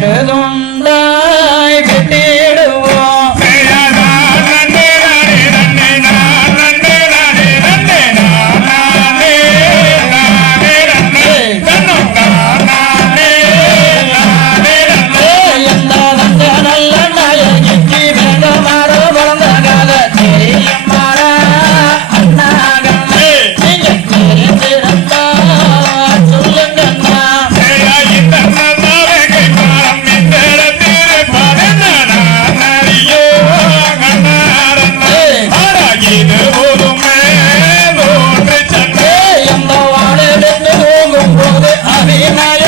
Nereden Bien,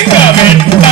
வெட்ட வெட்ட